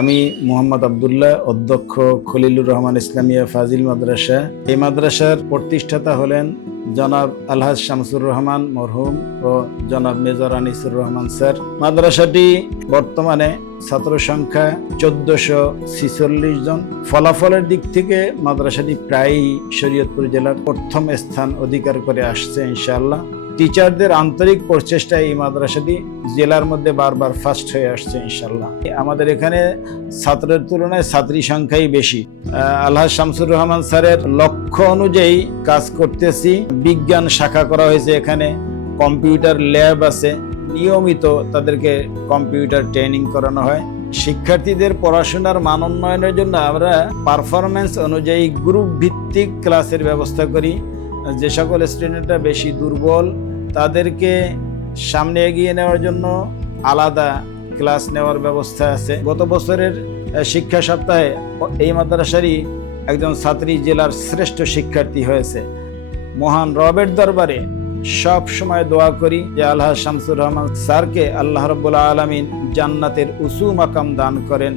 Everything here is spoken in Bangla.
আমি মোহাম্মদ আব্দুল্লাহ, অধ্যক্ষ খলিলুর রহমান ইসলামিয়া ফাজিল মাদ্রাসা। এই মাদ্রাসার প্রতিষ্ঠাতা হলেন জনাব আলহাজ শামসুর রহমান মরহুম ও জনাব মেজর আনিসুর রহমান স্যার। মাদ্রাসাটি বর্তমানে ছাত্র সংখ্যা 1446 জন। ফলাফলের দিক থেকে মাদ্রাসাটি প্রায়ই শরীয়তপুর জেলার প্রথম স্থান অধিকার করে আসছে ইনশাআল্লাহ। টিচারদের আন্তরিক প্রচেষ্টায় এই মাদ্রাসাটি জেলার মধ্যে বারবার ফার্স্ট হয়ে আসছে ইনশাআল্লাহ। আমাদের এখানে ছাত্রের তুলনায় ছাত্রী সংখ্যাই বেশি। আলহাজ শামসুর রহমান স্যারের লক্ষ্য অনুযায়ী কাজ করতেছি। বিজ্ঞান শাখা করা হয়েছে, এখানে কম্পিউটার ল্যাব আছে, নিয়মিত তাদেরকে কম্পিউটার ট্রেনিং করানো হয়। শিক্ষার্থীদের পড়াশোনার মান উন্নয়নের জন্য আমরা পারফরমেন্স অনুযায়ী গ্রুপ ভিত্তিক ক্লাসের ব্যবস্থা করি। যে সকল স্টুডেন্টরা বেশি দুর্বল তাদেরকে সামনে এগিয়ে নেওয়ার জন্য আলাদা ক্লাস নেওয়ার ব্যবস্থা আছে। গত বছরের শিক্ষা সপ্তাহে এই মাদ্রাসারই একজন ছাত্রী জেলার শ্রেষ্ঠ শিক্ষার্থী হয়েছে। মহান রবের দরবারে সব সময় দোয়া করি যে আলহাজ শামসুর রহমান স্যারকে আল্লাহ রাব্বুল আলামিন জান্নাতের উঁচু মাকাম দান করেন।